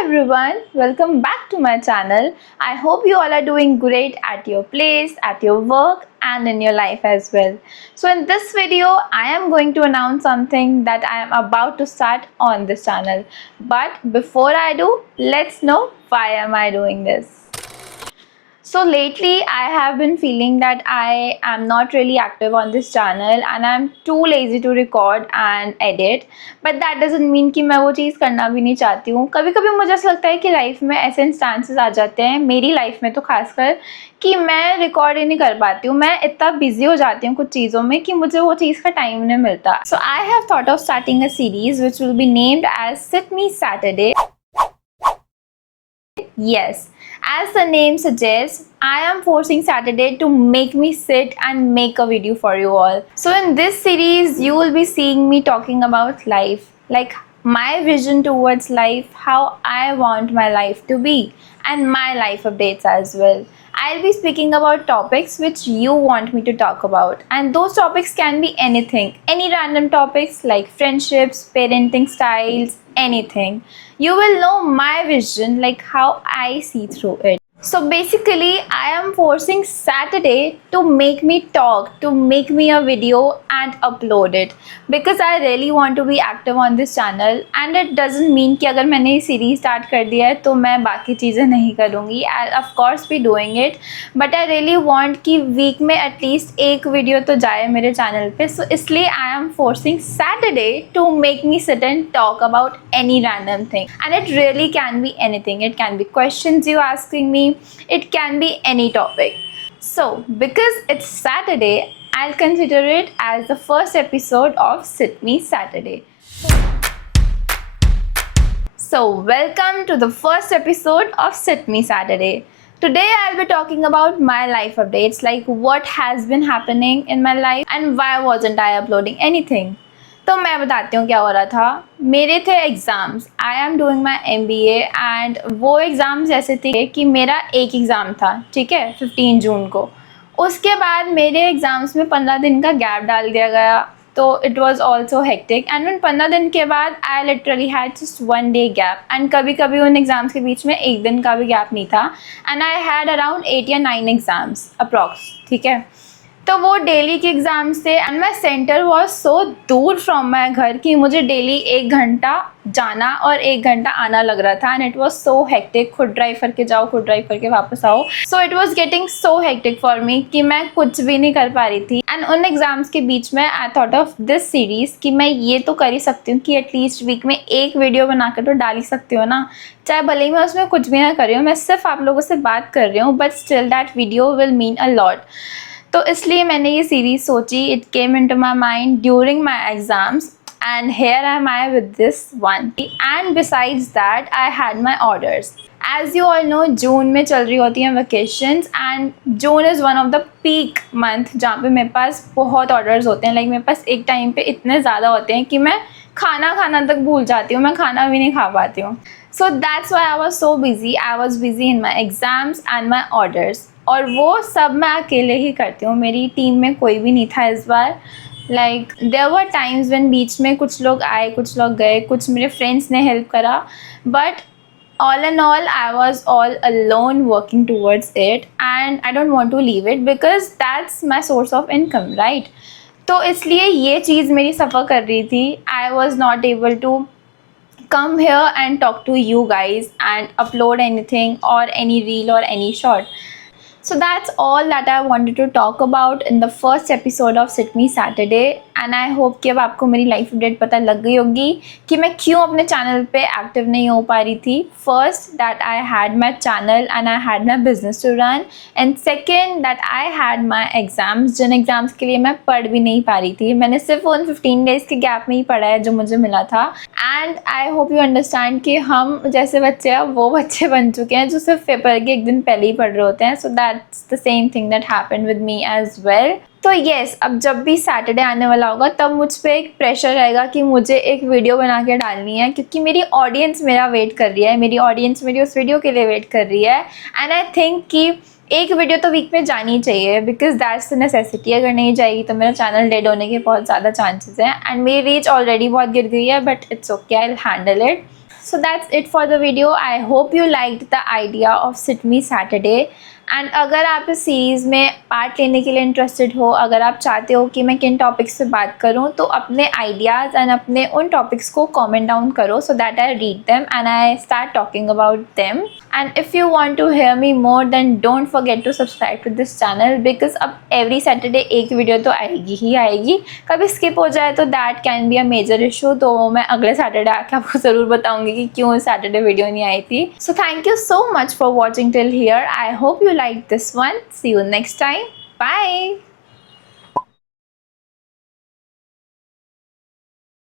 everyone, welcome back to my channel. I hope you all are doing great at your place, at your work, and in your life as well. So, in this video, I am going to announce something that I am about to start on this channel. But before I do, let's know why am I doing this. So lately I have been feeling that I am not really active on this channel and I'm too lazy to record and edit. But that doesn't mean कि मैं वो चीज़ करना भी नहीं चाहती हूँ. कभी कभी मुझे ऐसा लगता है कि लाइफ में ऐसे इंस्टांसेस आ जाते हैं, मेरी लाइफ में तो खासकर, कि मैं रिकॉर्ड ही नहीं कर पाती हूँ. मैं इतना बिजी हो जाती हूँ कुछ चीज़ों में कि मुझे वो चीज़ का टाइम नहीं मिलता. So I have thought of starting a series which will be named as sit me Saturday. Yes, as the name suggests, I am forcing Saturday to make me sit and make a video for you all. So in this series, you will be seeing me talking about life, like my vision towards life, how I want my life to be, and my life updates as well. I'll be speaking about topics which you want me to talk about, and those topics can be anything, any random topics like friendships, parenting styles, anything. You will know my vision, like how I see through it. So basically, I am forcing Saturday to make me talk, to make me a video and upload it, because I really want to be active on this channel. And it doesn't mean कि अगर मैंने ये series start कर दिया है तो मैं बाकी चीज़ें नहीं करूँगी. I'll of course be doing it, but I really want कि वीक में एटलीस्ट एक वीडियो तो जाए मेरे चैनल पे. So इसलिए I am forcing Saturday to make me sit and talk about any random thing, and it really can be anything. It can be questions you asking me. It can be any topic. So, because it's Saturday, I'll consider it as the first episode of Sit Me Saturday. So, welcome to the first episode of Sit Me Saturday. Today, I'll be talking about my life updates, like what has been happening in my life and why wasn't I uploading anything. तो मैं बताती हूँ क्या हो रहा था. मेरे थे exams. I am doing my MBA and वो एग्ज़ाम्स ऐसे थे कि मेरा एक एग्ज़ाम था, ठीक है, 15 जून को. उसके बाद मेरे एग्ज़ाम्स में 15 दिन का गैप डाल दिया गया. तो it was also hectic, and उन 15 दिन के बाद I literally had just 1 day gap. And कभी कभी उन एग्ज़ाम्स के बीच में एक दिन का भी गैप नहीं था. एंड आई हैड अराउंड 8 या 9 एग्ज़ाम्स अप्रॉक्स, ठीक है. तो वो डेली के एग्ज़ाम्स थे and my centre was so दूर फ्रॉम माई घर कि मुझे डेली 1 घंटा जाना और 1 घंटा आना लग रहा था. And it was so hectic. खुद ड्राइव करके जाओ, खुद ड्राइव करके वापस आओ. So it was getting so hectic for me कि मैं कुछ भी नहीं कर पा रही थी. एंड उन एग्ज़ाम्स के बीच में I thought of this series कि मैं ये तो कर ही सकती हूँ कि एटलीस्ट वीक में एक वीडियो बना कर तो डाल ही सकती हूँ ना, चाहे भले ही मैं उसमें कुछ भी ना कर रही हूँ. मैं सिर्फ आप लोगों से बात कर रही हूँ, but still that video will mean a lot. तो इसलिए मैंने ये series Sochi. It came into my mind during my exams and here am I with this one. And besides that, I had my orders. As you all know, जून में चल रही होती हैं vacations and June is one of the peak month जहाँ पे मेरे पास बहुत orders होते हैं. Like मेरे पास एक टाइम पे इतने ज़्यादा होते हैं कि मैं खाना तक भूल जाती हूँ. मैं खाना भी नहीं खा पाती हूँ. So that's why I was so busy. I was busy in my exams and my orders. और वो सब मैं अकेले ही करती हूँ. मेरी टीम में कोई भी नहीं था इस बार. Like there were times when बीच में कुछ लोग आए, कुछ लोग गए, कुछ मेरे फ्रेंड्स ने हेल्प करा, but all in all I was all alone working towards it and I don't want to leave it because that's my source of income, right? तो इसलिए ये चीज़ मेरी सफ़र कर रही थी. I was not able to come here and talk to you guys and upload anything or any reel or any short. So that's all that I wanted to talk about in the first episode of Sit Me Saturday. And I hope कि अब आपको मेरी life update पता लग गई होगी कि मैं क्यों अपने चैनल पे एक्टिव नहीं हो पा रही थी. First, that I had my channel and I had my business to run. And second, that I had my exams, जिन एग्ज़ाम्स के लिए मैं पढ़ भी नहीं पा रही थी. मैंने सिर्फ उन 15 डेज़ के गैप में ही पढ़ा है जो मुझे मिला था. And I hope you understand कि हम जैसे बच्चे हैं वो बच्चे बन चुके हैं जो सिर्फ पेपर के एक दिन पहले ही पढ़ रहे होते हैं. So that's the same thing that happened with me as well. तो येस, अब जब भी सैटरडे आने वाला होगा तब मुझ पे एक प्रेशर रहेगा कि मुझे एक वीडियो बना के डालनी है, क्योंकि मेरी ऑडियंस मेरा वेट कर रही है. मेरी ऑडियंस मेरी उस वीडियो के लिए वेट कर रही है. एंड आई थिंक कि एक वीडियो तो वीक में जानी चाहिए बिकॉज दैट्स द नेसेसिटी. अगर नहीं जाएगी तो मेरा चैनल डेड होने के बहुत ज़्यादा चांसेस हैं. एंड मेरी रीच ऑलरेडी बहुत गिर गई है, but it's okay, I will handle it. So that's it for the video. I hope you liked the idea of Sit Me Saturday. And अगर आप इस सीरीज़ में पार्ट लेने के लिए इंटरेस्टेड हो, अगर आप चाहते हो कि मैं किन टॉपिक्स पे बात करूं, तो अपने आइडियाज़ एंड अपने उन टॉपिक्स को कमेंट डाउन करो so that I read them and I start talking about them. And if you want to hear me more then don't forget to subscribe to this channel, because अब every Saturday एक video तो आएगी ही आएगी. कभी skip हो जाए तो that can be a major issue, तो मैं अगले सैटरडे आके आपको ज़रूर बताऊँगी कि क्यों सैटरडे वीडियो नहीं आई थी. So thank you so much for watching till here. I hope you like this one. See you next time. Bye.